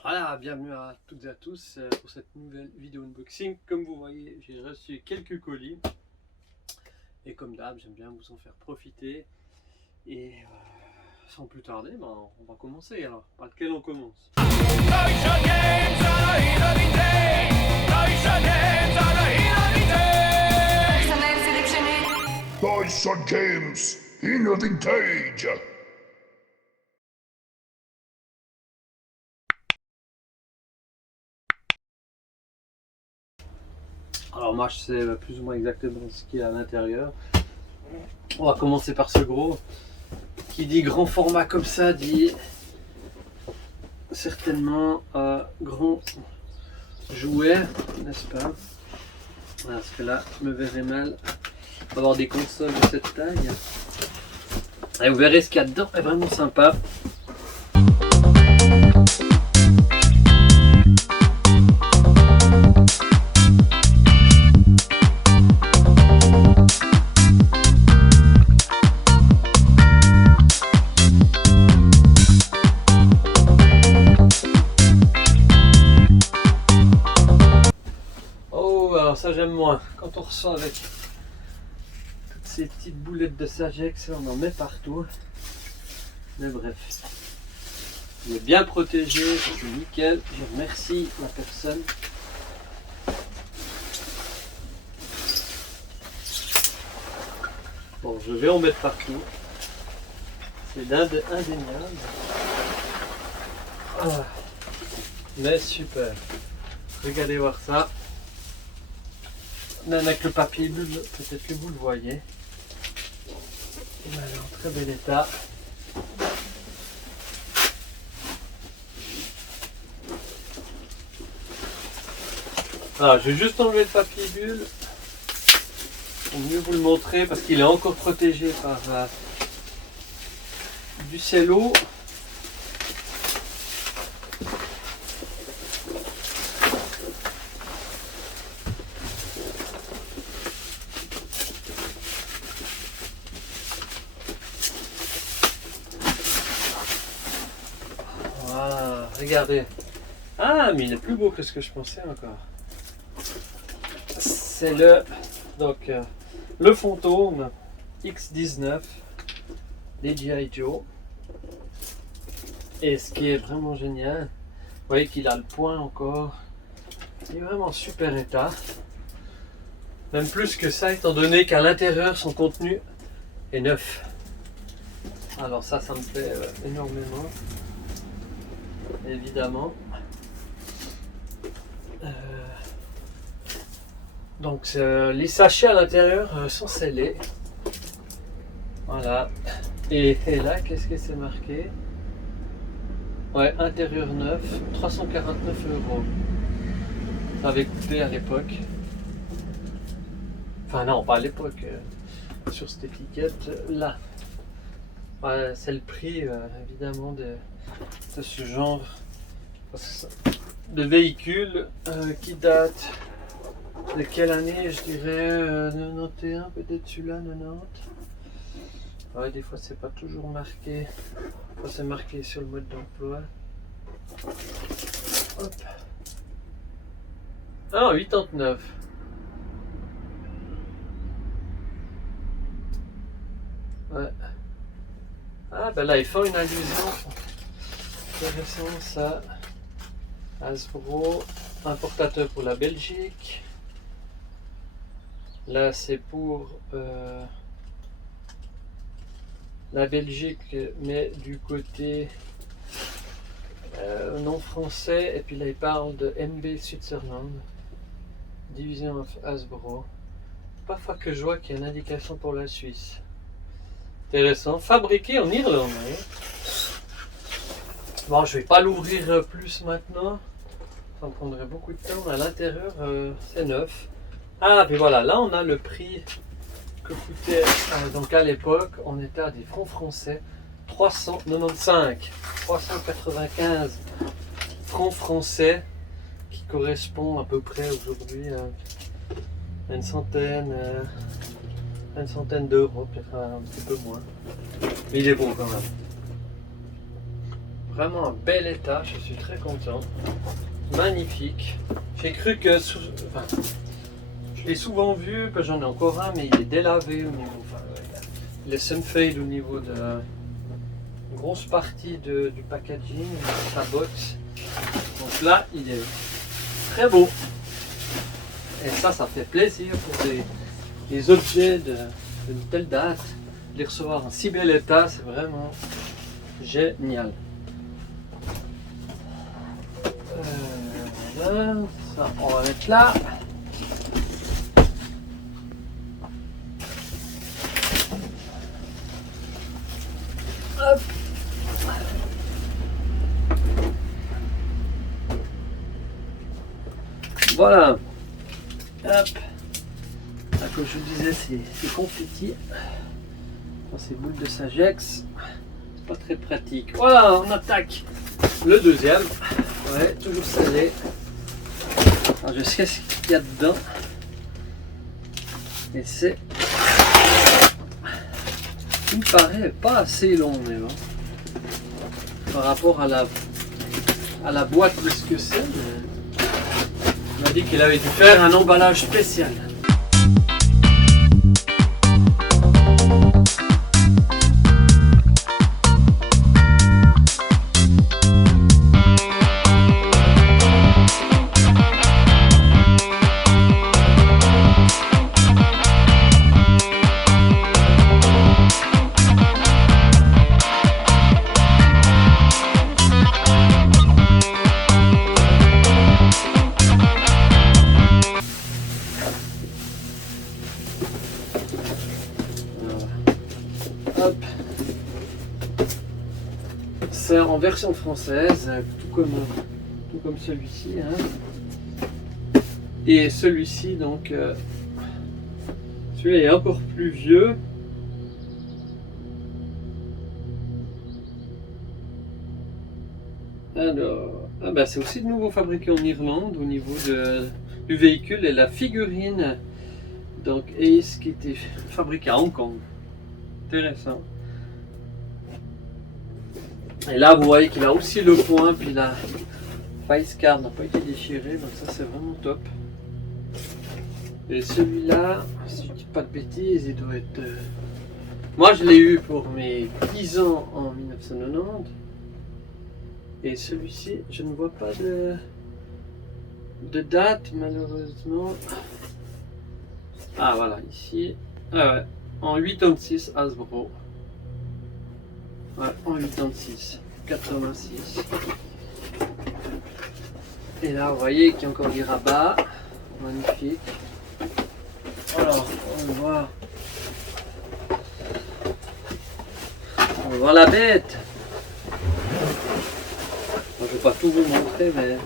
Voilà, bienvenue à toutes et à tous pour cette nouvelle vidéo unboxing. Comme vous voyez, j'ai reçu quelques colis. Et comme d'hab, j'aime bien vous en faire profiter. Et sans plus tarder, on va commencer. Alors, par lequel on commence? Dyson Games in Vintage. Alors moi, je sais plus ou moins exactement ce qu'il y a à l'intérieur. On va commencer par ce gros. Qui dit grand format comme ça, dit certainement grand jouet, n'est-ce pas? Parce que là, je me verrais mal avoir des consoles de cette taille. Et vous verrez ce qu'il y a dedans, est vraiment sympa. Oh, alors ça j'aime moins. Quand on ressort avec toutes ces petites boulettes de Sagex, on en met partout. Mais bref. Il est bien protégé, c'est nickel. Je remercie la personne. Bon, je vais en mettre partout. C'est indéniable. Ah. Mais super. Regardez voir ça. Même avec le papier bulle, peut-être que vous le voyez. Il est en très bel état. Alors, je vais juste enlever le papier bulle pour mieux vous le montrer parce qu'il est encore protégé par du cello. Voilà, regardez. Ah, mais il est plus beau que ce que je pensais encore. C'est le fantôme X19 des G.I. Joe. Et ce qui est vraiment génial, vous voyez qu'il a le point encore. Il est vraiment super état. Même plus que ça, étant donné qu'à l'intérieur, son contenu est neuf. Alors ça me plaît énormément. Évidemment. Donc les sachets à l'intérieur sont scellés. Voilà. Et là, qu'est-ce que c'est marqué? Ouais, intérieur neuf, 349 €. Ça avait coûté à l'époque. Enfin non, pas à l'époque. Sur cette étiquette là. Ouais, c'est le prix évidemment de ce genre de véhicule qui date de quelle année? Je dirais 91, peut-être celui-là, 90. Ouais, des fois c'est pas toujours marqué. Quand c'est marqué sur le mode d'emploi. Hop. Ah, 89. Ouais. Ah, ben là, ils font une allusion intéressante à Hasbro, importateur pour la Belgique. Là, c'est pour la Belgique, mais du côté non français. Et puis là, il parle de MB Switzerland, division of Hasbro. Parfois que je vois qu'il y a une indication pour la Suisse. Intéressant. Fabriqué en Irlande. Bon, je vais pas l'ouvrir plus maintenant. Ça me prendrait beaucoup de temps. À l'intérieur, c'est neuf. Ah, puis voilà, là on a le prix que coûtait. Donc à l'époque, on était à des francs français. 395 francs français, qui correspond à peu près aujourd'hui à une centaine d'euros, peut-être un petit peu moins. Mais il est bon quand même. vraiment un bel état, je suis très content. Magnifique. J'ai cru que... enfin, je l'ai souvent vu, que j'en ai encore un, mais il est délavé au niveau... Enfin, il est sunfade au niveau de une grosse partie du packaging, de sa box. Donc là, il est très beau. Et ça fait plaisir pour des objets d'une telle date. Les recevoir en si bel état, c'est vraiment génial. Voilà, ça on va mettre là. Hop. Voilà. Hop. Comme je vous disais, c'est confetti. Dans ces boules de Sagex, c'est pas très pratique. Voilà, on attaque le deuxième. Ouais, toujours salé. Alors, je sais ce qu'il y a dedans. Et c'est... il me paraît pas assez long, mais bon. Par rapport à la boîte de ce que c'est. On m'a dit qu'il avait dû faire un emballage spécial. C'est en version française, tout comme celui-ci. Hein. Et celui-ci, donc, celui-là est encore plus vieux. Alors, c'est aussi de nouveau fabriqué en Irlande au niveau du véhicule et la figurine. Donc, Ace qui était fabriqué à Hong Kong. Intéressant. Et là, vous voyez qu'il a aussi le point, puis la face card n'a pas été déchirée, donc ça c'est vraiment top. Et celui-là, si je dis pas de bêtises, il doit être... Moi je l'ai eu pour mes 10 ans en 1990. Et celui-ci, je ne vois pas de date malheureusement. Ah voilà, ici. Ah ouais, en 86 Hasbro. Ouais, en 86, 86. Et là, vous voyez qu'il y a encore des rabats. Magnifique. Alors, on va voir la bête. Je ne vais pas tout vous montrer, mais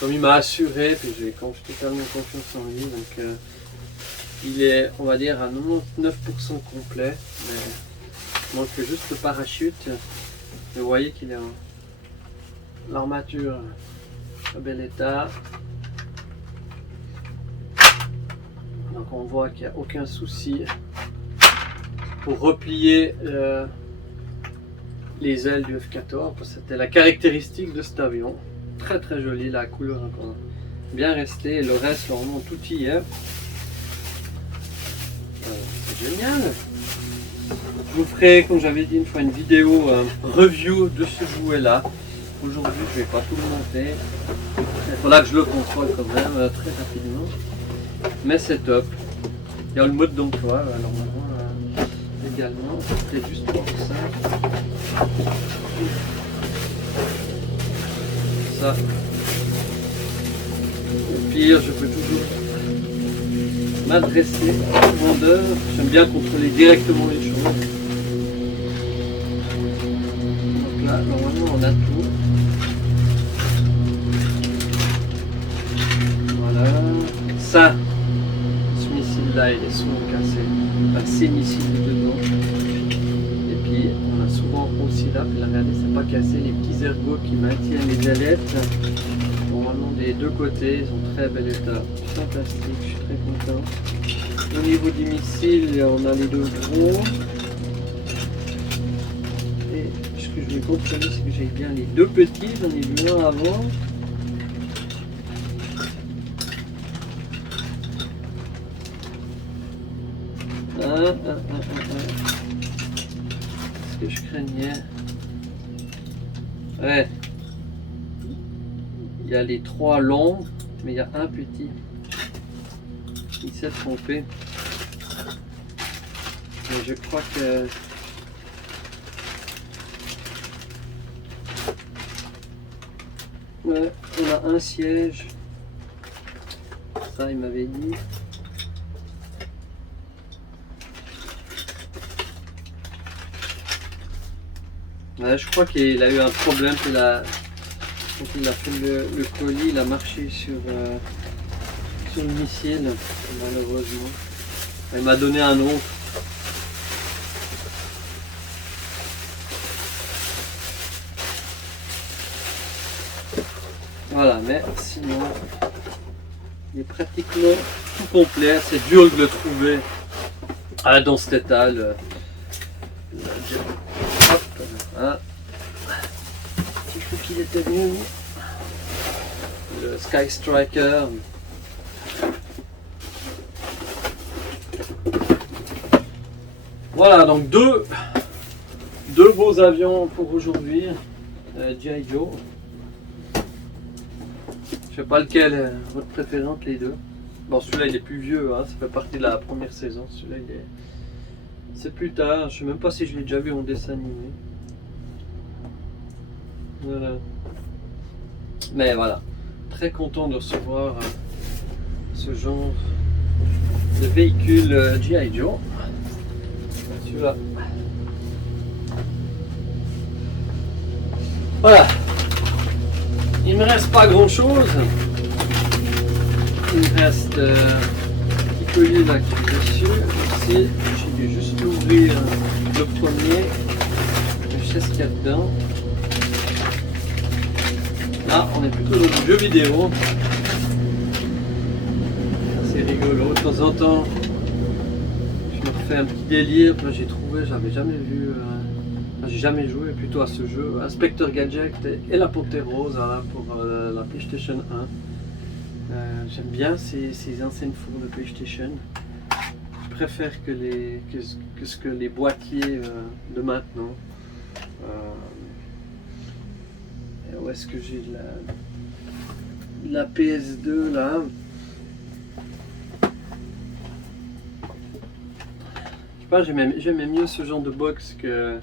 comme il m'a assuré, puis j'ai totalement confiance en lui, donc il est, on va dire, à 99% complet. Mais il manque juste le parachute. Vous voyez qu'il est en l'armature à bel état. Donc on voit qu'il n'y a aucun souci pour replier les ailes du F-14. C'était la caractéristique de cet avion. Très très joli, la couleur encore bien restée. Et le reste, vraiment tout y est. C'est génial. Je vous ferai, comme j'avais dit une fois, une vidéo review de ce jouet là. Aujourd'hui je ne vais pas tout le monter. Il faudra que je le contrôle quand même très rapidement. Mais c'est top. Il y a le mode d'emploi normalement également. C'est juste pour ça. Ça. Au pire, je peux toujours m'adresser au vendeur. J'aime bien contrôler directement les choses. Donc là, normalement, on a tout. Voilà. Ça, ce missile-là, il est souvent cassé. Enfin, ces missiles dedans. Et puis, on a souvent aussi là, puis là, regardez, c'est pas cassé, les petits ergots qui maintiennent les ailettes. Normalement, des deux côtés, ils ont très bel état. Fantastique, je suis très content. Au niveau du missile, on a les deux gros. Et ce que je veux le compromis, c'est que j'ai bien les deux petits, j'en ai vu un avant. Ce que je craignais. Ouais. Il y a les trois longs, mais il y a un petit. Il s'est trompé. Mais je crois que... Ouais, on a un siège. Ça, il m'avait dit. Ouais, je crois qu'il a eu un problème. Quand il a fait le colis, il a marché sur le missile, malheureusement. Il m'a donné un autre. Voilà, mais sinon, il est pratiquement tout complet. C'est dur de le trouver dans cet état. Hop, hein. J'ai cru qu'il était venu. Le Sky Striker. Voilà, donc deux beaux avions pour aujourd'hui. G.I. Joe. Je sais pas lequel est votre préférence, les deux. Bon, celui-là il est plus vieux, hein, ça fait partie de la première saison. Celui-là c'est plus tard, je sais même pas si je l'ai déjà vu en dessin animé. Voilà. Mais voilà, très content de recevoir ce genre de véhicule G.I. Joe. Celui-là. Voilà. Il me reste pas grand chose. Il me reste petit colis là qui est dessus. Ici, je vais juste ouvrir le premier. Je sais ce qu'il y a dedans. Là, on est plutôt dans le jeu vidéo. C'est rigolo. De temps en temps, je me refais un petit délire. Là, j'ai trouvé, j'avais jamais vu. J'ai jamais joué plutôt à ce jeu, Inspector Gadget et la Panthère Rose voilà, pour la PlayStation 1. J'aime bien ces anciennes fours de PlayStation. Je préfère que les boîtiers de maintenant. Et où est-ce que j'ai la PS2 là? Je sais pas, j'aimais mieux ce genre de box que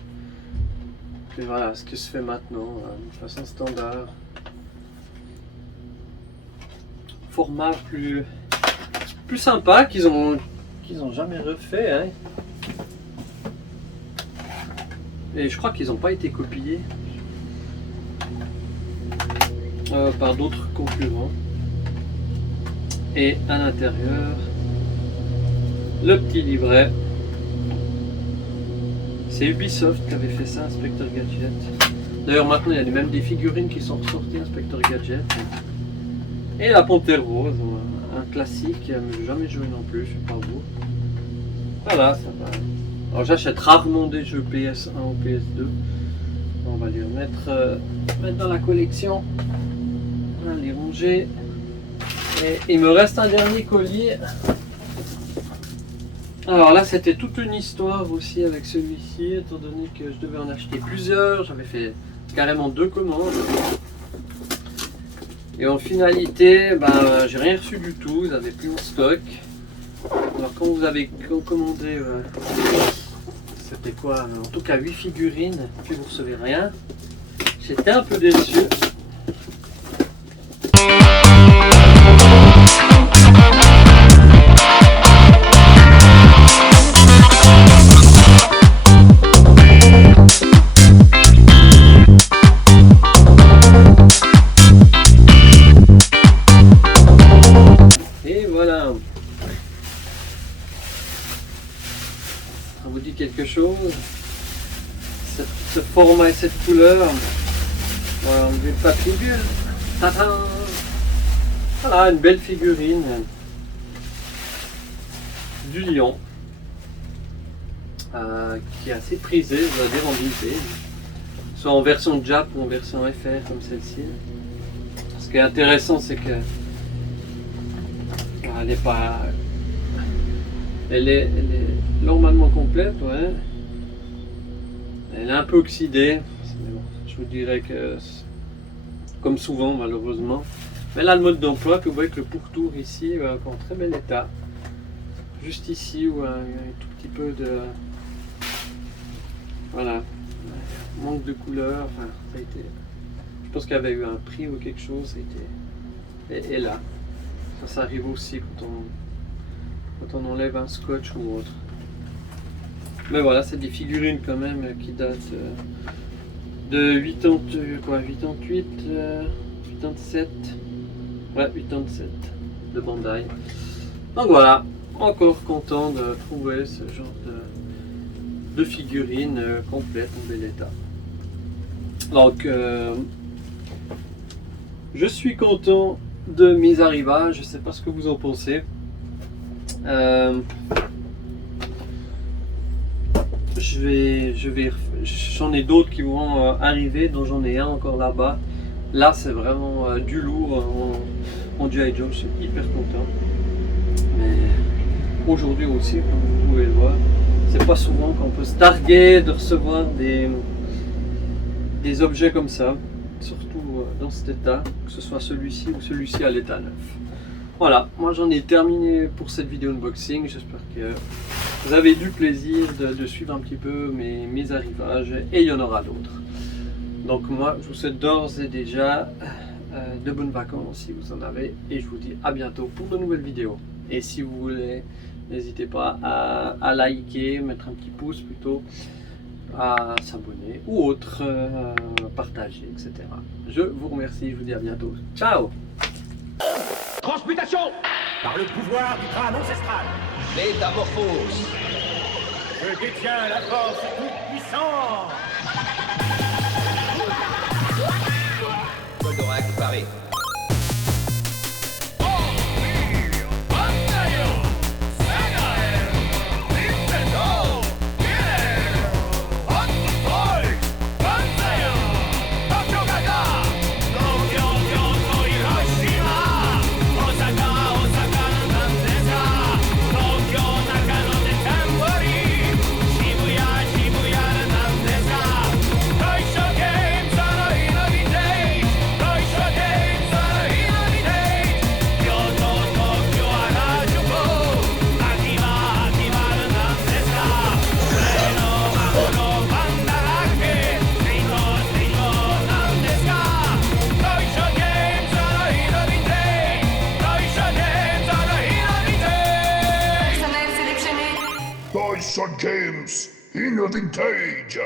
voilà, ce que se fait maintenant, de façon standard. Format plus sympa qu'ils ont jamais refait. Hein. Et je crois qu'ils n'ont pas été copiés par d'autres concurrents. Et à l'intérieur, le petit livret. C'est Ubisoft qui avait fait ça, Inspector Gadget. D'ailleurs maintenant il y a même des figurines qui sont ressorties, Inspector Gadget. Et la Panthère Rose, un classique, mais je n'ai jamais joué non plus, je sais pas vous. Voilà, ça va. Alors j'achète rarement des jeux PS1 ou PS2. On va les remettre dans la collection. On va les ranger. Et il me reste un dernier colis. Alors là, c'était toute une histoire aussi avec celui-ci, étant donné que je devais en acheter plusieurs. J'avais fait carrément 2 commandes. Et en finalité, j'ai rien reçu du tout. Ils n'avaient plus en stock. Alors quand vous avez commandé, c'était quoi? En tout cas 8 figurines, puis vous recevez rien. J'étais un peu déçu. Ça vous dit quelque chose? Ce format et cette couleur. On va enlever le papier bulle. Voilà, une belle figurine du lion qui est assez prisée, je dois dire, en vintage. soit en version JAP ou en version FR comme celle-ci. Ce qui est intéressant, c'est que elle est pas, elle est normalement complète, ouais. Elle est un peu oxydée, mais bon, je vous dirais que comme souvent malheureusement. Mais là, le mode d'emploi, que vous voyez que le pourtour ici est encore en très bel état. Juste ici où il y a un tout petit peu de, voilà, manque de couleur. Enfin, ça a été, je pense qu'il y avait eu un prix ou quelque chose. Ça a été, et là, ça arrive aussi quand on enlève un scotch ou autre. Mais voilà, c'est des figurines quand même qui datent de 88, 87. Ouais, 87 de Bandai. Donc voilà, encore content de trouver ce genre de figurines complètes en bel état. Donc, je suis content de mes arrivages. Je sais pas ce que vous en pensez. J'en ai d'autres qui vont arriver, dont j'en ai un encore là-bas. Là, c'est vraiment du lourd en G.I. Joe. Je suis hyper content. Mais aujourd'hui aussi, comme vous pouvez le voir, c'est pas souvent qu'on peut se targuer de recevoir des objets comme ça, surtout dans cet état, que ce soit celui-ci ou celui-ci à l'état neuf. Voilà, moi j'en ai terminé pour cette vidéo unboxing. J'espère que vous avez du plaisir de suivre un petit peu mes arrivages, et il y en aura d'autres. Donc moi je vous souhaite d'ores et déjà de bonnes vacances si vous en avez, et je vous dis à bientôt pour de nouvelles vidéos. Et si vous voulez, n'hésitez pas à liker, mettre un petit pouce plutôt, à s'abonner ou autre, partager, etc. Je vous remercie, je vous dis à bientôt. Ciao! Transmutation par le pouvoir du crâne ancestral. Métamorphose. Je détiens la force toute puissante. Goldorak paré. Games in a Vintage.